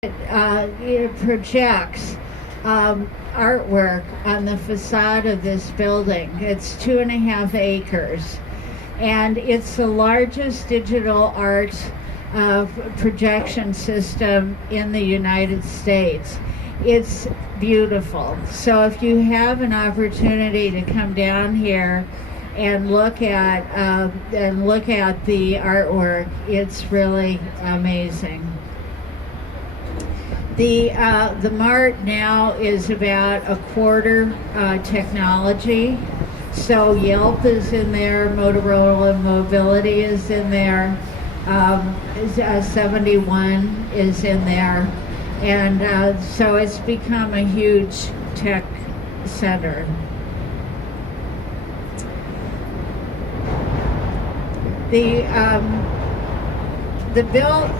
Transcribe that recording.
It projects artwork on the facade of this building. It's 2.5 acres, and it's the largest digital art projection system in the United States. It's beautiful. So if you have an opportunity to come down here and look at the artwork, it's really amazing. The mart now is about a quarter technology. So Yelp is in there, Motorola Mobility is in there, 71 is in there, and so it's become a huge tech center. The bill